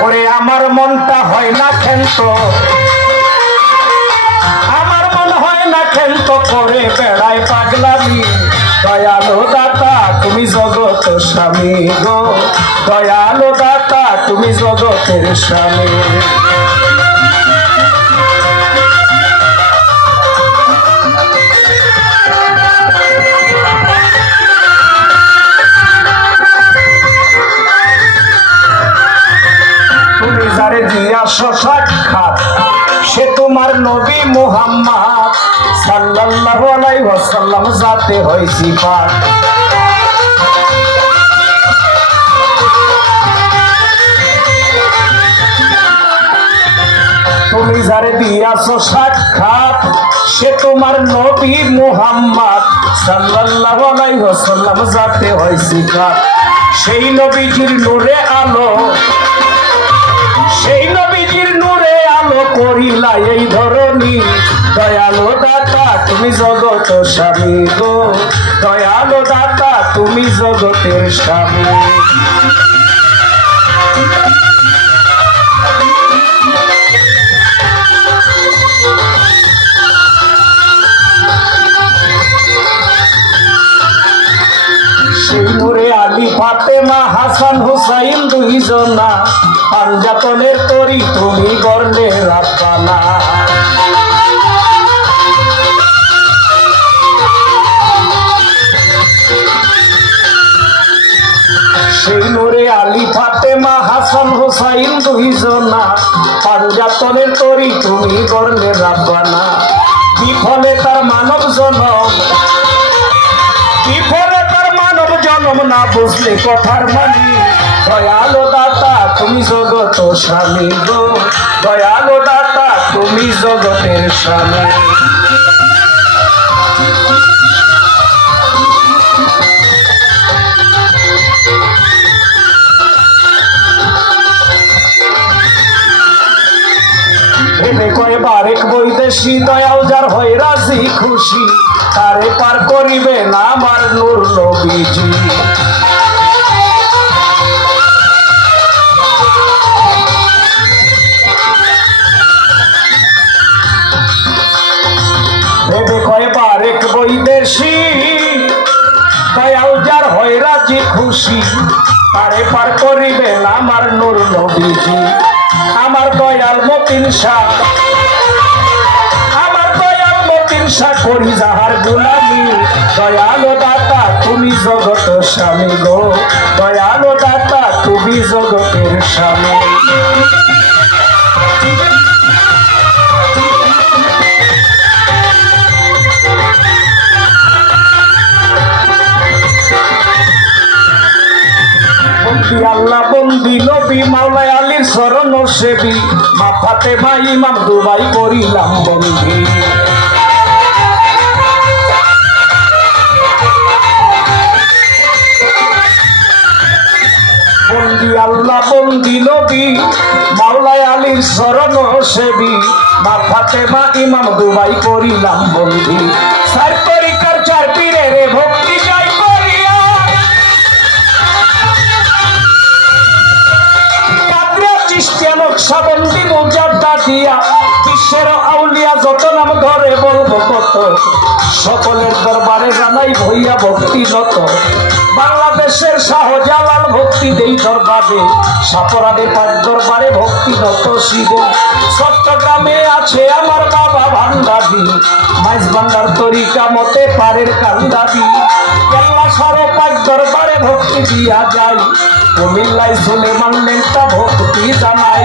ওরে, আমার মনটা হয় না খেলত। আমার মন হয় না খেলত। করে বেড়ায় পাগলামি। দয়ালো দাতা, তুমি জগত স্বামী গো। দয়ালো দাতা, তুমি জগতের স্বামী। মুহাম্মদ সাল্লাল্লাহু আলাইহি ওয়াসাল্লাম যাতে হইছি পাক তুমি যারে দিয়াছ সাক্ষাৎ, সে তোমার নবী মুহাম্মদ সাল্লাল্লাহু আলাইহি ওয়াসাল্লাম যাতে হইছি পাক সেই নবীজির নূরে আলো, সেই নবীজির নূরে আলো করিলা এই দাতা তুমি জগত স্বামী গো। দয়ালো দাতা তুমি জগতের স্বামী। পাঞ্জাতনের তরি তুমি গড়লে রাব্বানা সেই নূরে আলী, ফাতেমা হাসান হুসাইন দুইজনা। পাঞ্জাতনের তরি তুমি গড়লে রাব্বানা। বিফলে তার মানব জনম? বিফলে তার মানব জন্ম না বুঝলে কথার মানি? দয়ালো দাতা, তুমি জগত স্বামী গো। দয়ালো দাতা, তুমি জগতের স্বামী। ভেবে কয় বারেক বৈদেশি দয়াল যার হয় রাজি খুশি। তারে পার করিবে না আমার নূর নবীজি। ভেবে কয় বারেক বৈদেশি দয়াল যার রাজি খুশি। তারে পার করিবে না আমার নূর নবীজি। আমার দয়াল মতিন শাহ। আমার দয়াল মতিন শাহ করি যাহার গুলামি। দয়ালো দাতা, তুমি জগত স্বামী গো। দয়ালো দাতা, তুমি জগতের স্বামী। আল্লাহ, বন্দি নবী মাওলায় শরণ সেবী মাথাতে মা ইমাম দুবাই করিলাম বন্দি। বন্দি আল্লাহ, বন্দি নবী, মাওলায় আলীর শরণ সেবী মাথাতে মা ইমাম দুবাই করিলাম বন্দি। চার নকশাবন্দি মুজাদ্দা দিয়া বিশ্বের আউলিয়া যত নাম ঘরে বলব কত। সকলের দরবারে জানাই ভইয়া ভক্তি নত বাংলাদেশের শাহজালাল ভক্তি দেই দরবারে সাপরাদে পাঁচ দরবারে ভক্তি নত শিবে। চট্টগ্রামে আছে আমার বাবা ভান্ডারি, মাইজ ভান্ডার তরিকা মতে পারের কান্দারি। কেল্লা সারো পাঁচ দরবারে ভক্তি দিয়া যায় কুমিল্লায় সুলেমান নেতা ভক্তি জানাই।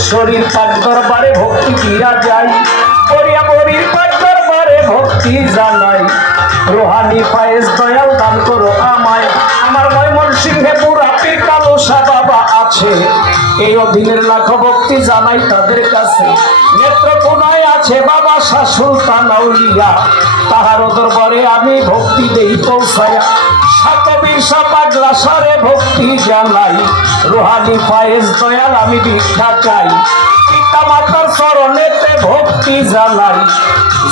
সুরেশ্বরীর পাক দরবারে ভক্তি দিয়া যাই, করিয়া বরির পাক দরবারে ভক্তি জানাই। রোহানি পায়েস দয়াল দান করো আমায়, আমার ময়মন সিংহে পুরা আছে। এই অধীনের লাখো ভক্তি জানাই তাদের কাছে। নেত্রকোনায় আছে বাবা শাহ সুলতান আউলিয়া। তাহার দরবারে আমি ভক্তি দেই পৌঁছায়া সাতবীর পাগলা সারে ভক্তি জানাই রোহানি পায়েস দয়াল, আমি ভিক্ষা চাই। পিতা মাতার চরণেতে ভক্তি জানাই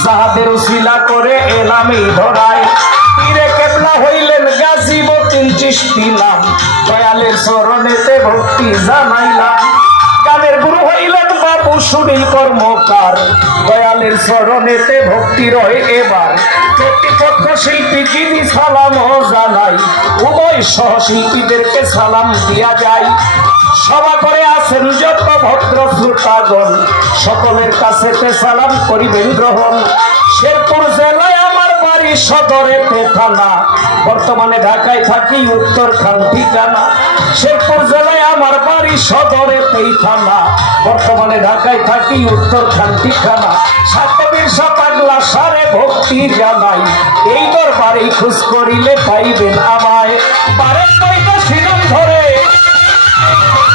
যাহাদের শিলা করে এলামি ধরায় পীরে কেবলা হইলেন গাজীবতিন চিস্তি নাম দয়ালের চরণেতে ভক্তি জানাইলাম। গানের গুরু হইলেন বাবু সুনীল কর্মকার। দয়ালের চরণেতে ভক্তি রয় এবার। প্রতিপক্ষ শিল্পী যিনি সালাম জানাই, উভয় সহশিল্পীদেরকে সালাম দিয়া যায় সভা করে আছেন যত ভদ্র শ্রোতাগণ, সকলের কাছে সালাম করিবেন গ্রহণ। শেরপুর জেলায় আমার বাড়ি সদরে থানা, বর্তমানে ঢাকায় থাকি উত্তর খান ঠিকানা। শেরপুর জেলায় আমার বাড়ি সদরে থানা, বর্তমানে ঢাকায় থাকি উত্তর খান ঠিকানা। সাতবীর সাপাগলা সারে ভক্তি জানাই। এই দরবারে খুশ করিলে পাইবেন আমায়। বারের পয়সা সিনাম ধরে।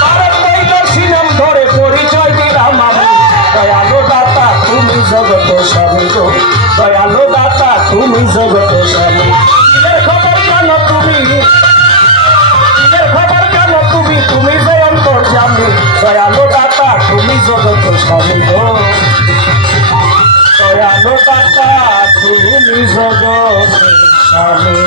বারের পয়সা সিনাম ধরে পরিচয় দিলাম আমি। দয়ালু দাতা, তুমি জগত স্বামী গো। দয়ালু দাতা, তুমি জগত স্বামী। খবর জানো তুমি? খবর জানো তুমি? তুমি যে অন্তর জানি দয়ালু দাতা, তুমি জগত স্বামী গো। দয়ালু দাতা তুমি জগত স্বামী